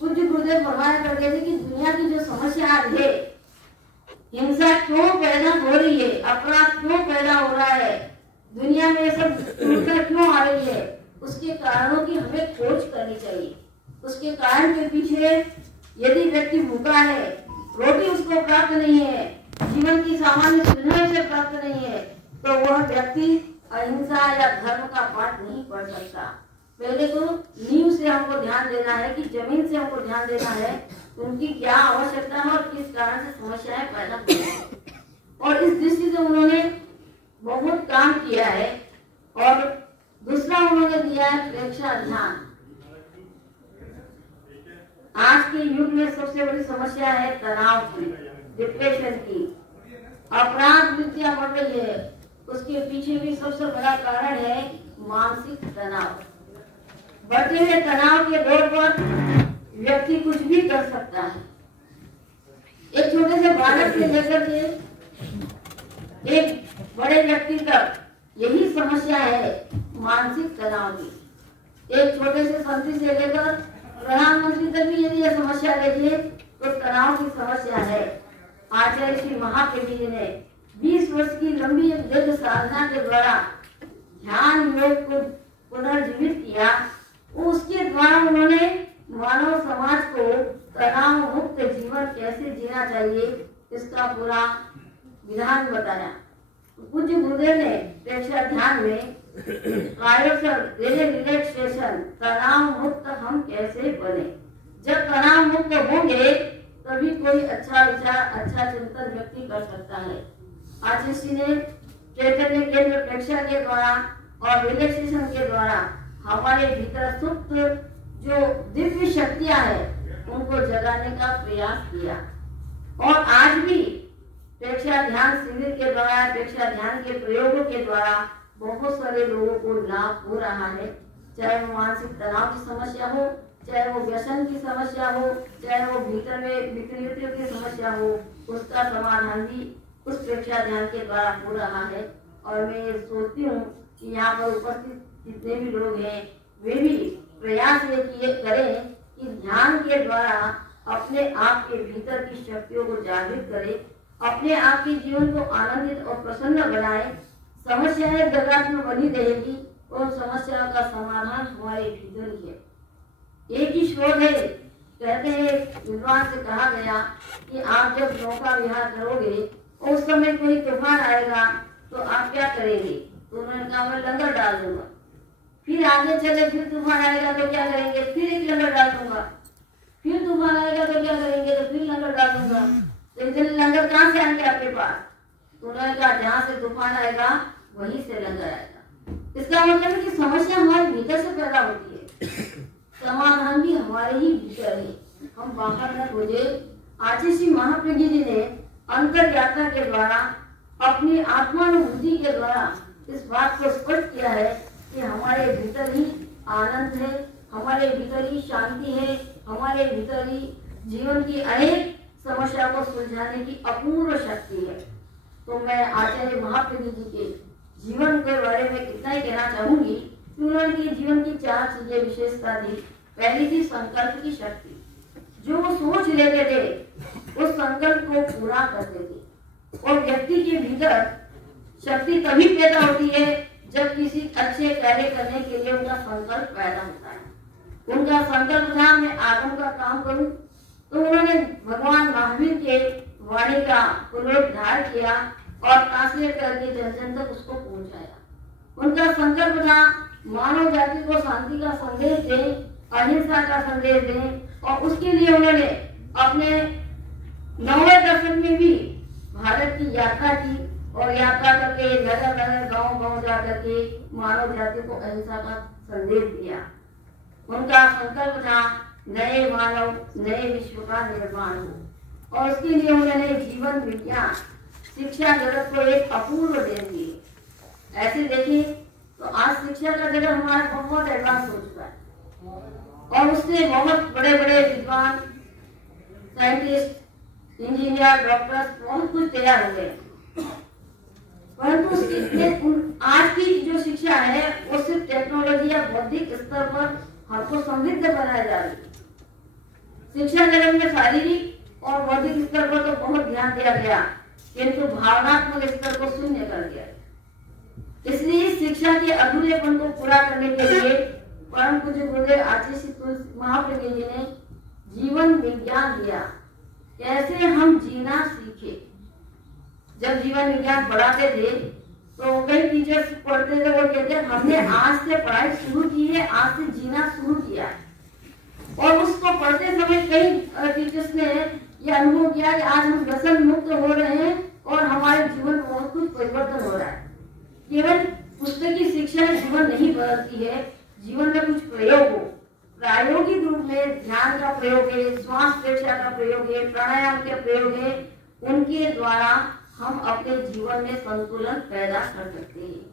पूज्य गुरुदेव फरमाया करते थे कि दुनिया की जो समस्या है, हिंसा क्यों पैदा हो रही है, अपराध क्यों पैदा हो रहा है, दुनिया में सब दुर्घटना क्यों आ रही है, उसके कारणों की हमें खोज करनी चाहिए। उसके कारण के पीछे यदि व्यक्ति भूखा है, रोटी उसको प्राप्त नहीं है, जीवन की सामान्य सुविधाएं उसे प्राप्त नहीं है, तो वह व्यक्ति अहिंसा या धर्म का पाठ नहीं पढ़ सकता। पहले तो नींव से हमको ध्यान देना है कि जमीन से हमको ध्यान देना है उनकी क्या आवश्यकता है और किस कारण से समस्याएं पैदा हुई है। और इस दृष्टि से उन्होंने बहुत काम किया है। और दूसरा उन्होंने दिया है प्रेक्षा ध्यान। आज के युग में सबसे बड़ी समस्या है तनाव की, डिप्रेशन की, अपराध वृत्तियां बढ़ रही है, उसके पीछे भी सबसे बड़ा कारण है मानसिक तनाव। बढ़ते हुए तनाव के दौर पर व्यक्ति कुछ भी कर सकता है। एक छोटे से बालक से लेकर के एक बड़े व्यक्ति तक यही समस्या है मानसिक तनाव की। एक छोटे से संतरी से लेकर प्रधानमंत्री तक भी यदि यह समस्या देखिए तो तनाव की समस्या है। आचार्य श्री महाप्रभु जी ने 20 वर्ष की लंबी एक दीर्घ साधना के द्वारा ध्यान योग को पुनर्जीवित किया। उसके द्वारा उन्होंने मानव समाज को तनाव मुक्त जीवन कैसे जीना चाहिए इसका पूरा विधान बताया। पूज्य गुरुदेव ने प्रेक्षा ध्यान में रिलैक्सेशन, तनाव मुक्त हम कैसे बने। जब तनाव मुक्त होंगे तभी कोई अच्छा विचार, अच्छा चिंतन व्यक्ति कर सकता है। आचार्य ने चैतन्य केंद्र प्रेक्षा के द्वारा और रिलैक्सेशन के द्वारा हमारे भीतर सुप्त जो दिव्य शक्तियां हैं उनको जगाने का प्रयास किया। और आज भी प्रेक्षा ध्यान शिविर के द्वारा, प्रेक्षा ध्यान के प्रयोगों के द्वारा बहुत सारे लोगों को लाभ हो रहा है। चाहे वो मानसिक तनाव की समस्या हो, चाहे वो व्यसन की समस्या हो, चाहे वो भीतर में विकृतियों की समस्या हो, उसका समाधान भी उस प्रेक्षा ध्यान के द्वारा हो रहा है। और मैं सोचती हूँ कि यहाँ पर उपस्थित जितने भी लोग हैं वे भी प्रयास ये करें कि ध्यान के द्वारा अपने आप के भीतर की शक्तियों को जागृत करें, अपने आप के जीवन को आनंदित और प्रसन्न बनाए। समस्याएं जगत में बनी रहेगी और समस्याओं का समाधान हमारे भीतर ही है। एक ही शोध है, कहते हैं विद्वान से कहा गया कि आप जब नौका विहार करोगे और उस समय कोई तूफान आएगा तो आप क्या करेंगे। तो उन्होंने कहा मैं लंगर डाल दूंगा। फिर आगे चले, फिर तूफान आएगा तो क्या करेंगे, फिर एक लंगर डाल दूंगा। फिर तूफान आएगा तो क्या करेंगे, तो फिर लंगर डाल दूंगा। तो इतने लंगर कहाँ से आएंगे आपके पास। तो उन्होंने कहा जहाँ से तूफान आएगा वहीं से लंगर आएगा। इसका मतलब है कि समस्या हमारे भीतर से पैदा होती है, समाधान भी हमारे ही भीतर है, हम बाहर न खोजे। आचार्य श्री महाप्रभु जी ने अंतर यात्रा के द्वारा, अपनी आत्मानुभूति के द्वारा इस बात को स्पष्ट किया है कि हमारे भीतर ही आनंद है, हमारे भीतर ही शांति है, हमारे भीतर ही जीवन की अनेक समस्या को सुलझाने की अपूर्व शक्ति है। तो मैं आचार्य महाप्रभु जी के जीवन के बारे में इतना ही कहना चाहूंगी कि उन्होंने जीवन की 4 चीजें विशेषता दी। पहली थी संकल्प की शक्ति। जो वो सोच लेते थे उस संकल्प को पूरा करते थे। और व्यक्ति के भीतर शक्ति तभी पैदा होती है जब किसी अच्छे कार्य करने के लिए उनका संकल्प पैदा होता है। उनका संकल्प था मैं आगम का काम करूं, तो उन्होंने भगवान महावीर के वाणी का पुनरुद्धार किया और ट्रांसलेट करके जन जन तक उसको पहुंचाया। उनका संकल्प था मानव जाति को शांति का संदेश दें, अहिंसा का संदेश दें। और उसके लिए उन्होंने अपने 9वें दशक में भी भारत की यात्रा की और यात्रा करके नगर नगर गांव गांव जा करके मानव जाति को अहिंसा का संदेश दिया। उनका संकल्प था नए मानव नए विश्व का निर्माण हो। और उसके लिए उन्होंने जीवन विज्ञान शिक्षा जगत को एक अपूर्व देन दी। ऐसे देखिए तो आज शिक्षा का जगत हमारा बहुत एडवांस हो चुका है और उससे बहुत बड़े बड़े विद्वान, साइंटिस्ट, इंजीनियर, डॉक्टर्स बहुत कुछ तैयार हो गए। परंतु आज की जो शिक्षा है वो सिर्फ टेक्नोलॉजी या बौद्धिक स्तर पर हमको समृद्ध बनाया जा रही है। शिक्षा जगत में शारीरिक और बौद्धिक स्तर पर तो बहुत ध्यान दिया गया, किंतु भावनात्मक स्तर को शून्य कर दिया। इसलिए शिक्षा के अधूरेपन को पूरा करने के लिए परम पूज्य गुरुदेव आचार्य श्री तुलसी महाप्रज्ञ जी ने जीवन विज्ञान दिया, कैसे हम जीना सीखे। जब जीवन विज्ञान पढ़ाते थे तो कई टीचर्स पढ़ते थे, वो कहते हैं हमने आज से पढ़ाई शुरू की है, आज से जीना शुरू किया है। और उसको पढ़ते समय कई टीचर्स ने ये अनुभव किया कि आज हम व्यसन मुक्त हो रहे हैं और हमारे जीवन में बहुत कुछ परिवर्तन हो रहा है। केवल पुस्तकीय शिक्षा जीवन नहीं बदलती है, जीवन में कुछ प्रयोग हो, प्रायोगिक रूप में ध्यान का प्रयोग है, श्वास प्रक्रिया का प्रयोग है, प्राणायाम के प्रयोग है, उनके द्वारा हम अपने जीवन में संतुलन पैदा कर सकते हैं।